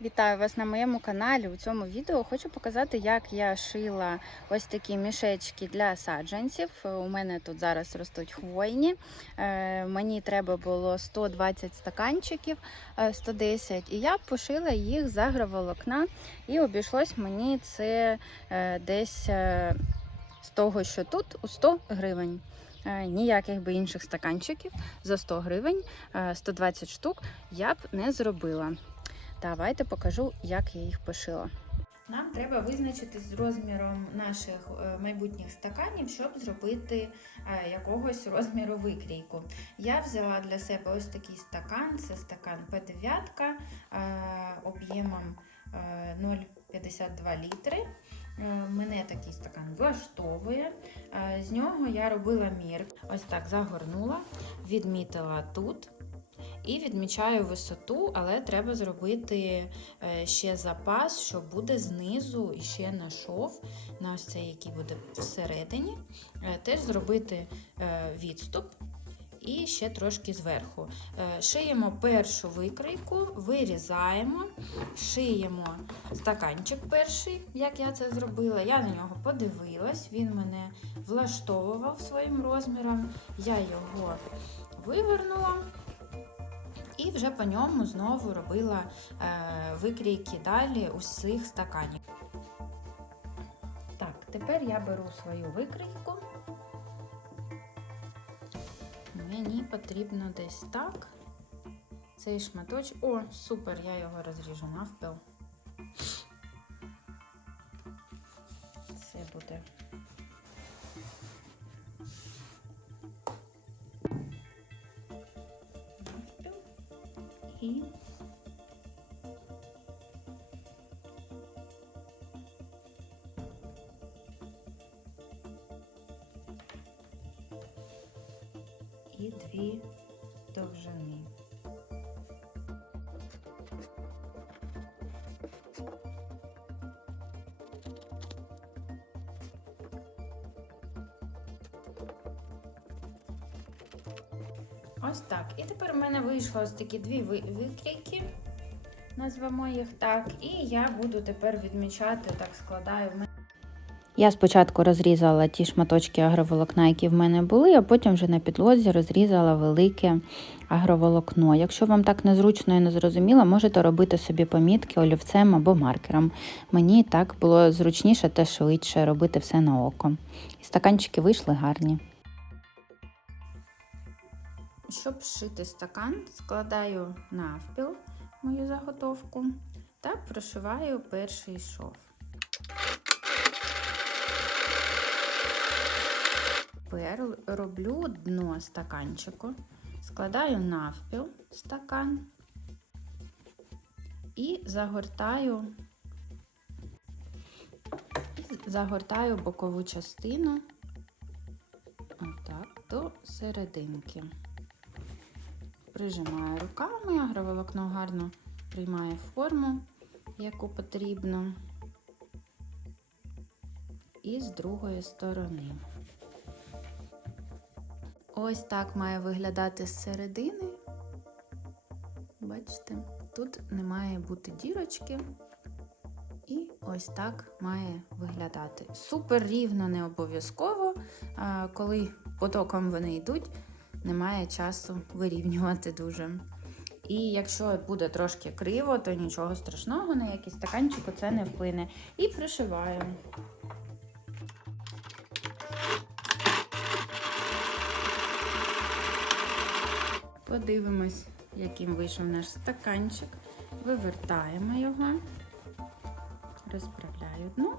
Вітаю вас на моєму каналі. У цьому відео хочу показати, як я шила ось такі мішечки для саджанців. У мене тут зараз ростуть хвойні. Е, Мені треба було 120 стаканчиків, е, 110, і я пошила їх з агроволокна. І обійшлось мені це е, десь е, з того, що тут у 100 гривень. Е, Ніяких би інших стаканчиків за 100 гривень, е, 120 штук я б не зробила. Давайте покажу, як я їх пошила. Нам треба визначитись з розміром наших е, майбутніх стаканів, щоб зробити е, якогось розміру викрійку. Я взяла для себе ось такий стакан, це стакан П9 е, об'ємом е, 0,52 літри. Мене такий стакан влаштовує. З нього я робила мір. Ось так загорнула, відмітила тут. І відмічаю висоту, але треба зробити е, ще запас, що буде знизу і ще на шов, на ось цей, який буде всередині. Е, Теж зробити е, відступ і ще трошки зверху. Шиємо першу викрийку, вирізаємо, шиємо стаканчик перший, як я це зробила. Я на нього подивилась, він мене влаштовував своїм розміром. Я його вивернула. І вже по ньому знову робила е, викрійки далі усіх стаканів. Так, тепер я беру свою викрійку. Мені потрібно десь так. Цей шматочок. О, супер, я його розріжу навпіл. І і дві довжини. Ось так. І тепер у мене вийшло ось такі дві викрійки, назвемо їх так. І я буду тепер відмічати, так складаю. Я спочатку розрізала ті шматочки агроволокна, які в мене були, а потім вже на підлозі розрізала велике агроволокно. Якщо вам так незручно і незрозуміло, можете робити собі помітки олівцем або маркером. Мені так було зручніше та швидше робити все на око. І стаканчики вийшли гарні. Щоб зшити стакан, складаю навпіл мою заготовку та прошиваю перший шов. Тепер роблю дно стаканчику, складаю навпіл стакан і загортаю, загортаю бокову частину отак до серединки. Прижимаю руками, агроволокно гарно приймає форму, яку потрібно. І з другої сторони. Ось так має виглядати з середини. Бачите, тут не має бути дірочки. І ось так має виглядати. Супер рівно не обов'язково, коли потоком вони йдуть, немає часу вирівнювати дуже. І якщо буде трошки криво, то нічого страшного, на якийсь стаканчику це не вплине. І пришиваю. Подивимось, яким вийшов наш стаканчик. Вивертаємо його, розправляю дно.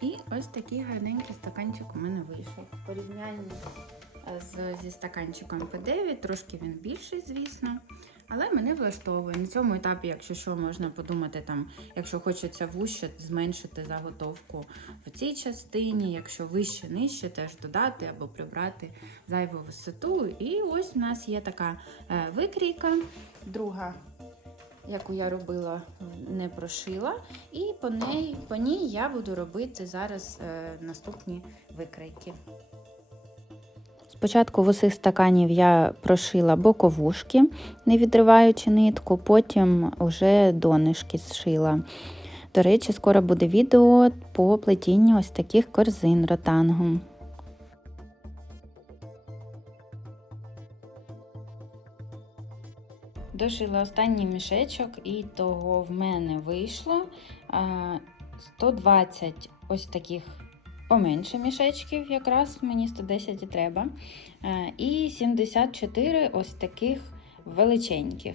І ось такий гарненький стаканчик у мене вийшов. В порівнянні з, зі стаканчиком P9, трошки він більший, звісно. Але мене влаштовує. На цьому етапі, якщо що, можна подумати, там, якщо хочеться вуще, зменшити заготовку в цій частині, якщо вище, нижче, теж додати або прибрати зайву висоту. І ось у нас є така е, викрійка, друга, яку я робила, не прошила. І по, неї, по ній я буду робити зараз е, наступні викрійки. Спочатку в усіх стаканів я прошила боковушки, не відриваючи нитку, потім вже донишки зшила. До речі, скоро буде відео по плетінню ось таких корзин ротангом. Дошила останній мішечок, і того в мене вийшло 120 ось таких поменше мішечків, якраз мені 110 і треба. І 74 ось таких величеньких.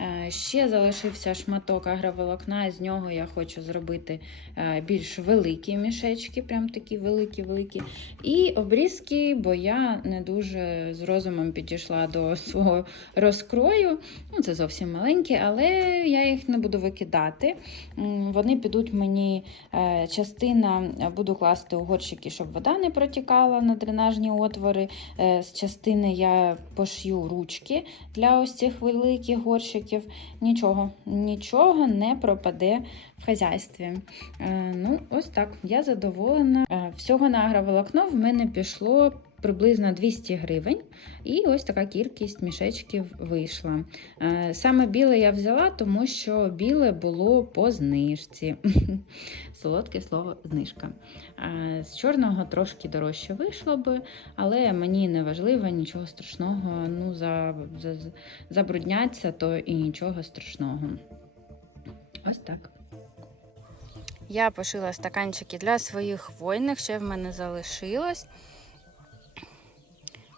Е, Ще залишився шматок агроволокна, з нього я хочу зробити е, більш великі мішечки, прям такі великі-великі. І обрізки, бо я не дуже з розумом підійшла до свого розкрою. Ну, Це зовсім маленькі, але я їх не буду викидати. Вони підуть мені е, частина, буду класти у горщики, щоб вода не протікала на дренажні отвори. З частини я пошью ручки для ось цих великих горщиків. Нічого, нічого не пропаде в хазяйстві. Е, Ну, ось так. Я задоволена. Е, Всього на агроволокно в мене пішло приблизно 200 гривень. І ось така кількість мішечків вийшла. Е, Саме біле я взяла, тому що біле було по знижці. Солодке слово знижка. Е, З чорного трошки дорожче вийшло би, але мені не важливо, нічого страшного. Ну, за, за, забрудняться, то і нічого страшного. Ось так. Я пошила стаканчики для своїх хвойних, ще в мене залишилось.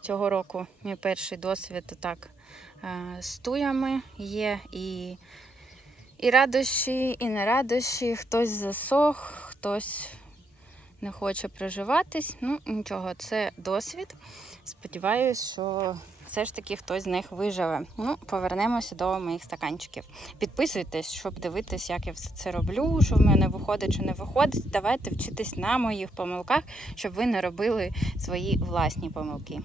Цього року мій перший досвід так е, з туями є і, і радощі, і не радощі. Хтось засох, хтось не хоче приживатись. Ну, нічого, це досвід. Сподіваюсь, що все ж таки хтось з них виживе. Ну, повернемося до моїх стаканчиків. Підписуйтесь, щоб дивитись, як я все це роблю, що в мене виходить чи не виходить. Давайте вчитись на моїх помилках, щоб ви не робили свої власні помилки.